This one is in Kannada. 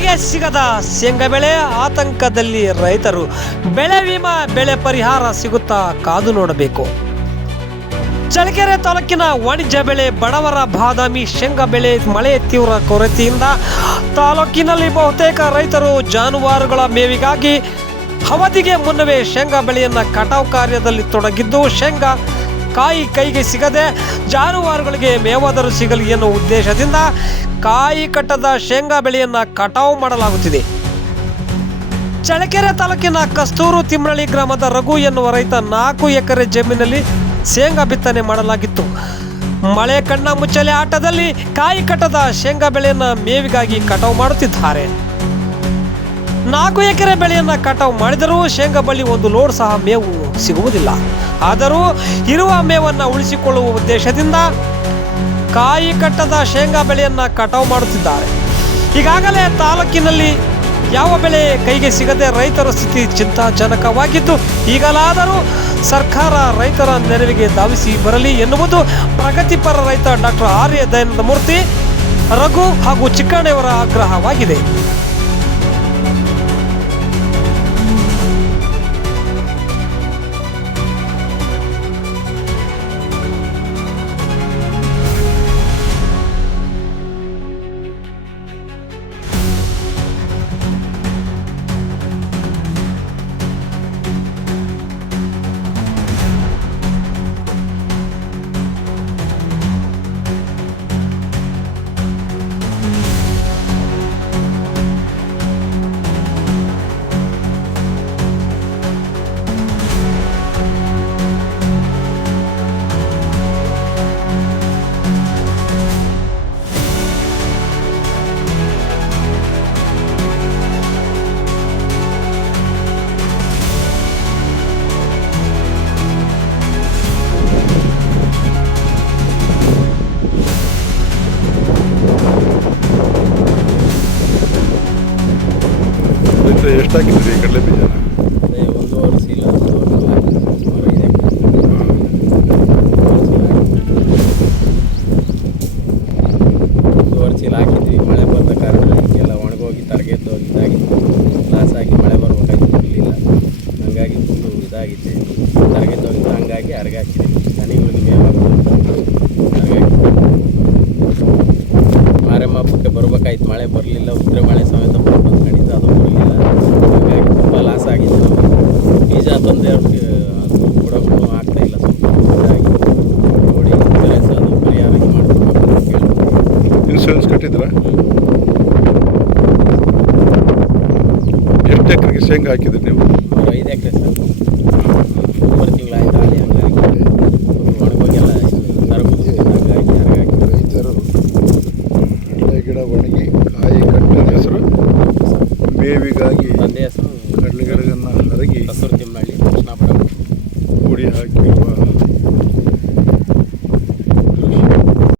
ಕೈಗೆ ಸಿಗದ ಶೇಂಗಾ ಬೆಳೆ ಆತಂಕದಲ್ಲಿ ರೈತರು. ಬೆಳೆ ವಿಮಾ, ಬೆಳೆ ಪರಿಹಾರ ಸಿಗುತ್ತಾ ಕಾದು ನೋಡಬೇಕು. ಚಳ್ಳಕೆರೆ ತಾಲೂಕಿನ ವಾಣಿಜ್ಯ ಬೆಳೆ ಬಡವರ ಬಾದಾಮಿ ಶೇಂಗಾ ಬೆಳೆ ಮಳೆ ತೀವ್ರ ಕೊರತೆಯಿಂದ ತಾಲೂಕಿನಲ್ಲಿ ಬಹುತೇಕ ರೈತರು ಜಾನುವಾರುಗಳ ಮೇವಿಗಾಗಿ ಅವಧಿಗೆ ಮುನ್ನವೇ ಶೇಂಗಾ ಬೆಳೆಯನ್ನು ಕಟಾವು ಕಾರ್ಯದಲ್ಲಿ ತೊಡಗಿದ್ದು, ಶೇಂಗಾ ಕಾಯಿ ಕೈಗೆ ಸಿಗದೆ ಜಾನುವಾರುಗಳಿಗೆ ಮೇವಾದರೂ ಸಿಗಲಿ ಎನ್ನುವ ಉದ್ದೇಶದಿಂದ ಕಾಯಿ ಕಟ್ಟದ ಶೇಂಗಾ ಬೆಳೆಯನ್ನು ಕಟಾವು ಮಾಡಲಾಗುತ್ತಿದೆ. ಚಳ್ಳಕೆರೆ ತಾಲೂಕಿನ ಕಸ್ತೂರು ತಿಮ್ಮನಹಳ್ಳಿ ಗ್ರಾಮದ ರಘು ಎನ್ನುವ ರೈತ 4 ಎಕರೆ ಜಮೀನಲ್ಲಿ ಶೇಂಗಾ ಬಿತ್ತನೆ ಮಾಡಲಾಗಿತ್ತು. ಮಳೆ ಕಣ್ಣ ಮುಚ್ಚಲೆ ಆಟದಲ್ಲಿ ಕಾಯಿ ಕಟ್ಟದ ಶೇಂಗಾ ಬೆಳೆಯನ್ನು ಮೇವಿಗಾಗಿ ಕಟಾವು ಮಾಡುತ್ತಿದ್ದಾರೆ. 4 ಎಕರೆ ಬೆಳೆಯನ್ನು ಕಟಾವು ಮಾಡಿದರೂ ಶೇಂಗಾ ಬಳ್ಳಿ ಒಂದು ಲೋಡ್ ಸಹ ಮೇವು ಸಿಗುವುದಿಲ್ಲ. ಆದರೂ ಇರುವ ಮೇವನ್ನು ಉಳಿಸಿಕೊಳ್ಳುವ ಉದ್ದೇಶದಿಂದ ಕಾಯಿ ಕಟ್ಟದ ಶೇಂಗಾ ಬೆಳೆಯನ್ನು ಕಟಾವು ಮಾಡುತ್ತಿದ್ದಾರೆ. ಈಗಾಗಲೇ ತಾಲೂಕಿನಲ್ಲಿ ಯಾವ ಬೆಳೆ ಕೈಗೆ ಸಿಗದೆ ರೈತರ ಸ್ಥಿತಿ ಚಿಂತಾಜನಕವಾಗಿದ್ದು, ಈಗಲಾದರೂ ಸರ್ಕಾರ ರೈತರ ನೆರವಿಗೆ ಧಾವಿಸಿ ಬರಲಿ ಎನ್ನುವುದು ಪ್ರಗತಿಪರ ರೈತ ಡಾಕ್ಟರ್ ಆರ್ಯ ದಯಾನಂದ ಮೂರ್ತಿ, ರಘು ಹಾಗೂ ಚಿಕ್ಕಣ್ಣಯವರ ಆಗ್ರಹವಾಗಿದೆ. ಎಷ್ಟು ಹಾಕಿದ್ರಿ ಕಡಲೆ ಬೀಜ? 1.5 ಚೀಲ 1.5 ಚೀಲ ಹಾಕಿದ್ವಿ. ಮಳೆ ಬಂದ ಕಾರಣ ಎಲ್ಲ ಒಣಗೋಗಿ ತರಗೆದ್ದು ಇದಾಗಿತ್ತು. ಲಾಸ್ ಆಗಿ ಮಳೆ ಬರ್ಬೇಕಾಗಿ ಬರಲಿಲ್ಲ. ಹಾಗಾಗಿ ಫುಲ್ಲು ಇದಾಗಿತ್ತು, ತರಗೆದ್ದೋಗಿತ್ತು. ಹಂಗಾಗಿ ಅರ್ಗಾಕಿದ್ವಿ. ದನಿಗಳಿಗೆ ಮೇವಾಗ್ತದೆ ಅರ್ಗಾಕಿ ಮಾರಮ್ಮ ಹಬ್ಬಕ್ಕೆ ಬರ್ಬೇಕಾಯ್ತು. ಮಳೆ ಬರಲಿಲ್ಲ. ಉದ್ರೆ ಮಳೆ ಸಮೇತ ಬಂದು ಕಡಿತ ಅದು ಬರಲಿಲ್ಲ. ಹಾಗಾಗಿ ತುಂಬ ಲಾಸ್ ಆಗಿತ್ತು. ನಮಗೆ ಬೀಜ ತಂದು ಅದು ಬುಡಗಳು ಆಗ್ತಾಯಿಲ್ಲ. ಸ್ವಲ್ಪ ಇದಾಗಿ ನೋಡಿ ಇನ್ಶೂರೆನ್ಸ್ ಅದು ಪರಿಹಾರ ಮಾಡ್ಕೊಡ್ಬೇಕು ಅಂತ ಕೇಳ್ಬೋದು. ಇನ್ಶೂರೆನ್ಸ್ ಕಟ್ಟಿದ್ರಾ? ಎಷ್ಟು ಎಕರೆಗೆ ಶೇಂಗಾ ಹಾಕಿದ್ರಿ ನೀವು? 5 ಎಕರೆ ಸರ್. 3 ತಿಂಗಳಾಯ್ತು ಹಾಲಿ. ಹಂಗಾಗಿ ಒಣಗೋಗೆಲ್ಲ ತರಬಹುದು. ಹಾಗಾಗಿ ರೈತರು ಗಿಡ ಒಣಗಿ ಕಾಯಿ ಕಟ್ಟದ ಹೆಸರು ಮೇವಿಗಾಗಿ ತಂದೆ ಹೆಸರು ಕಡಲೆ ಗಿಡಗಳನ್ನು